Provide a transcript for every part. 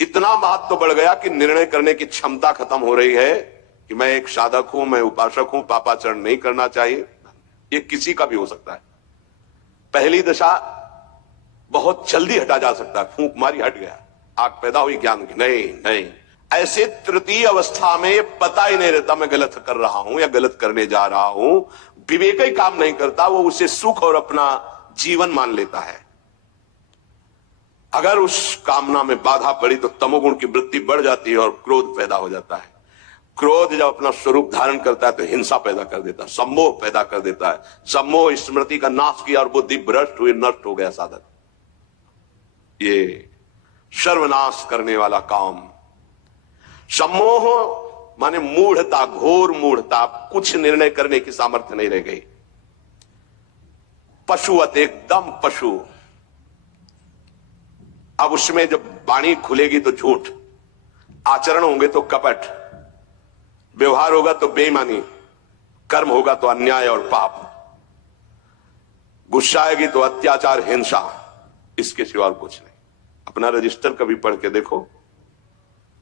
इतना महत्व बढ़ गया कि निर्णय करने की क्षमता खत्म हो रही है कि मैं एक साधक हूं, मैं उपासक हूं, पापाचरण नहीं करना चाहिए। ये किसी का भी हो सकता है। पहली दशा बहुत जल्दी हटा जा सकता है, फूंक मारी हट गया, आग पैदा हुई ज्ञान की। नहीं नहीं, ऐसे तृतीय अवस्था में पता ही नहीं रहता मैं गलत कर रहा हूं या गलत करने जा रहा हूं, विवेक ही काम नहीं करता, वो उसे सुख और अपना जीवन मान लेता है। अगर उस कामना में बाधा पड़ी तो तमोगुण की वृत्ति बढ़ जाती है और क्रोध पैदा हो जाता है। क्रोध जब अपना स्वरूप धारण करता है तो हिंसा पैदा कर देता है, सम्मोह पैदा कर देता है। सम्मोह स्मृति का नाश किया और बुद्धि भ्रष्ट हुई, नष्ट हो गया साधक। ये सर्वनाश करने वाला काम। सम्मोह माने मूढ़ता, घोर मूढ़ता, कुछ निर्णय करने की सामर्थ्य नहीं रह गई। पशुवत, एकदम पशु। अब उसमें जब वाणी खुलेगी तो झूठ, आचरण होंगे तो कपट, व्यवहार होगा तो बेईमानी, कर्म होगा तो अन्याय और पाप, गुस्सा आएगी तो अत्याचार, हिंसा, इसके सिवा और कुछ नहीं। अपना रजिस्टर कभी पढ़ के देखो।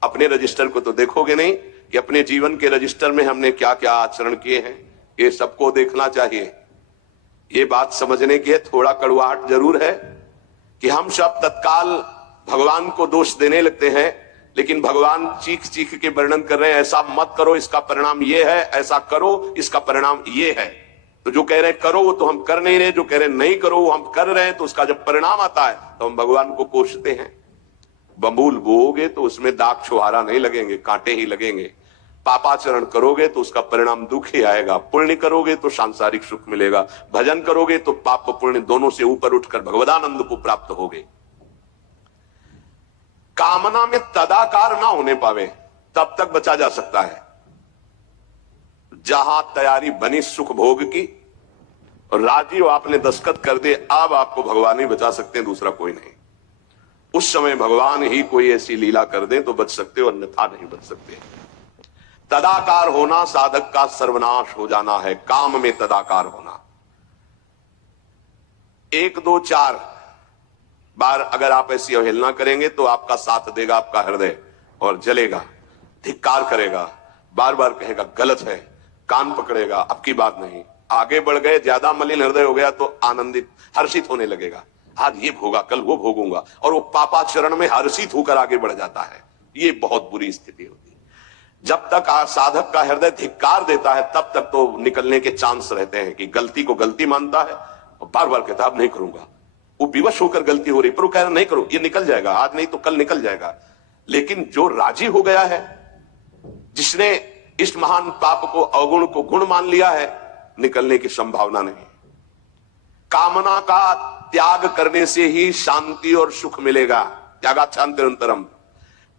अपने रजिस्टर को तो देखोगे नहीं कि अपने जीवन के रजिस्टर में हमने क्या क्या आचरण किए हैं, ये सबको देखना चाहिए। ये बात समझने की है, थोड़ा कड़वाहट जरूर है कि हम सब तत्काल भगवान को दोष देने लगते हैं, लेकिन भगवान चीख चीख के वर्णन कर रहे हैं, ऐसा मत करो इसका परिणाम ये है, ऐसा करो इसका परिणाम ये है। तो जो कह रहे हैं करो वो तो हम कर नहीं रहे, जो कह रहे हैं नहीं करो वो हम कर रहे हैं। तो उसका जब परिणाम आता है तो हम भगवान को कोसते हैं। बबूल बोओगे तो उसमें दाग छुहारा नहीं लगेंगे, कांटे ही लगेंगे। पापाचरण करोगे तो उसका परिणाम दुख ही आएगा। पुण्य करोगे तो सांसारिक सुख मिलेगा। भजन करोगे तो पाप पुण्य दोनों से ऊपर उठकर भगवदानंद को प्राप्त होगे। कामना में तदाकार ना होने पावे तब तक बचा जा सकता है। जहां तैयारी बनी सुख भोग की और राजी आपने दस्तखत कर दे, अब आपको भगवान ही बचा सकते हैं, दूसरा कोई नहीं। उस समय भगवान ही कोई ऐसी लीला कर दे तो बच सकते हो, अन्यथा नहीं बच सकते। तदाकार होना साधक का सर्वनाश हो जाना है। काम में तदाकार होना। 1 2 4 बार अगर आप ऐसी अवहेलना करेंगे तो आपका साथ देगा आपका हृदय और जलेगा, धिक्कार करेगा, बार बार कहेगा गलत है, कान पकड़ेगा, अब की बात नहीं। आगे बढ़ गए, ज्यादा मलिन हृदय हो गया तो आनंदित हर्षित होने लगेगा, आज ये भोगा कल वो भोगूंगा, और वो पापाचरण में हर्षित होकर आगे बढ़ जाता है। ये बहुत बुरी स्थिति होती है। जब तक साधक का हृदय धिक्कार देता है तब तक तो निकलने के चांस रहते हैं कि गलती को गलती मानता है और बार बार कहता है अब नहीं करूंगा। वो विवश होकर गलती हो रही पर वो कह रहा नहीं करो, ये निकल जाएगा, आज नहीं तो कल निकल जाएगा। लेकिन जो राजी हो गया है, जिसने इस महान पाप को, अवगुण को गुण मान लिया है, निकलने की संभावना नहीं। कामना का त्याग करने से ही शांति और सुख मिलेगा। त्यागात् शान्तिरन्तरम्।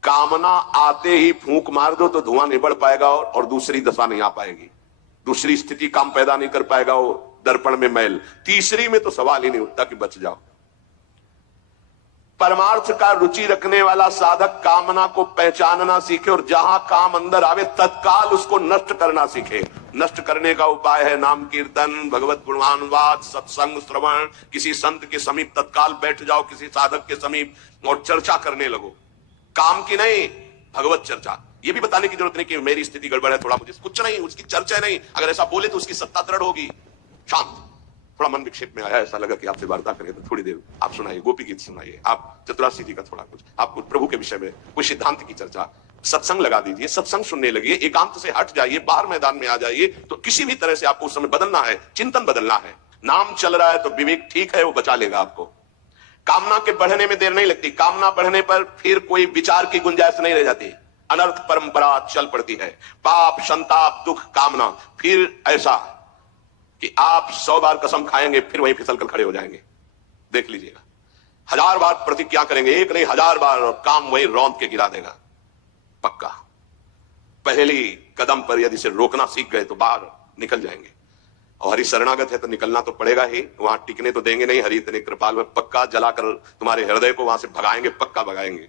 कामना आते ही फूंक मार दो तो धुआं नहीं बढ़ पाएगा और दूसरी दशा नहीं आ पाएगी, दूसरी स्थिति काम पैदा नहीं कर पाएगा, वो दर्पण में मैल। तीसरी में तो सवाल ही नहीं उठता कि बच जाओ। परमार्थ का रुचि रखने वाला साधक कामना को पहचानना सीखे और जहां काम अंदर आवे तत्काल उसको नष्ट करना सीखे। नष्ट करने का उपाय है नाम कीर्तन, भगवत गुणानुवाद, सत्संग, श्रवण। किसी संत के समीप तत्काल बैठ जाओ, किसी साधक के समीप और चर्चा करने लगो। काम की नहीं, भगवत चर्चा। ये भी बताने की जरूरत नहीं कि मेरी स्थिति गड़बड़ है, थोड़ा मुझे कुछ नहीं, उसकी चर्चा नहीं। अगर ऐसा बोले तो उसकी सत्ता दृढ़ होगी। शांत, थोड़ा मन विक्षेप में आया, ऐसा लगा कि आपसे वार्ता करें तो थोड़ी देर आप सुनाइए, गोपी गीत सुनाइए, आप चतुरासी जी का थोड़ा कुछ, आपको प्रभु के विषय में कोई सिद्धांत की चर्चा, सत्संग लगा दीजिए, सत्संग सुनने लगिए, एकांत से हट जाइए, बाहर मैदान में आ जाइए। तो किसी भी तरह से आपको उस समय बदलना है, चिंतन बदलना है। नाम चल रहा है तो विवेक ठीक है, वो बचा लेगा आपको। कामना के बढ़ने में देर नहीं लगती। कामना बढ़ने पर फिर कोई विचार की गुंजाइश नहीं रह जाती, अनर्थ परंपरा चल पड़ती है। पाप, संताप, दुख, कामना। फिर ऐसा कि आप 100 बार कसम खाएंगे फिर वहीं फिसल कर खड़े हो जाएंगे। देख लीजिएगा, 1000 बार प्रतिज्ञा करेंगे, एक नहीं 1000 बार, और काम वहीं रौंद के गिरा देगा पक्का। पहली कदम पर यदि से रोकना सीख गए तो बाहर निकल जाएंगे। और हरि शरणागत है तो निकलना तो पड़ेगा ही, वहां टिकने तो देंगे नहीं। हरि इतने कृपाल में पक्का जलाकर तुम्हारे हृदय को वहां से भगाएंगे, पक्का भगाएंगे।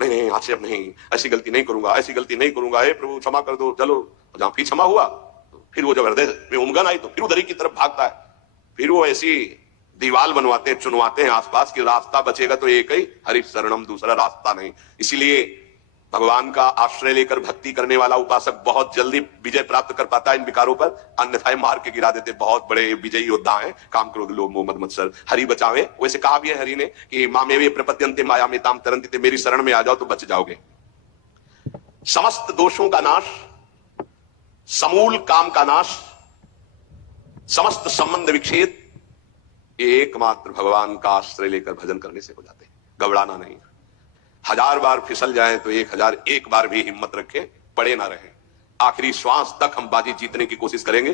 नहीं नहीं, आज से अब नहीं, ऐसी गलती नहीं करूंगा, ऐसी गलती नहीं करूंगा, हे प्रभु क्षमा कर दो। चलो, जहां फिर क्षमा हुआ तो फिर वो जब हृदय में उमगन आई तो फिर उधर की तरफ भागता है। फिर वो ऐसी दीवाल बनवाते हैं, चुनवाते हैं आसपास कि रास्ता बचेगा तो एक ही हरि शरणम, दूसरा रास्ता नहीं। इसीलिए भगवान का आश्रय लेकर भक्ति करने वाला उपासक बहुत जल्दी विजय प्राप्त कर पाता है इन विकारों पर, अन्यथा मार के गिरा देते। बहुत बड़े विजयी योद्धा हैं, काम क्रोध लोभ मोह मद मत्सर, हरि बचावे। वैसे कहा भी है हरि ने कि मामेवे प्रपद्यन्ते माया में ताम तरन्ति, मेरी शरण में आ जाओ तो बच जाओगे। समस्त दोषों का नाश, समूल काम का नाश, समस्त संबंध विच्छेद, ये एकमात्र भगवान का आश्रय लेकर भजन करने से हो जाते हैं। घबराना नहीं। 1000 बार फिसल जाए तो 1001 बार भी हिम्मत रखें, पड़े ना रहें। आखिरी श्वास तक हम बाजी जीतने की कोशिश करेंगे।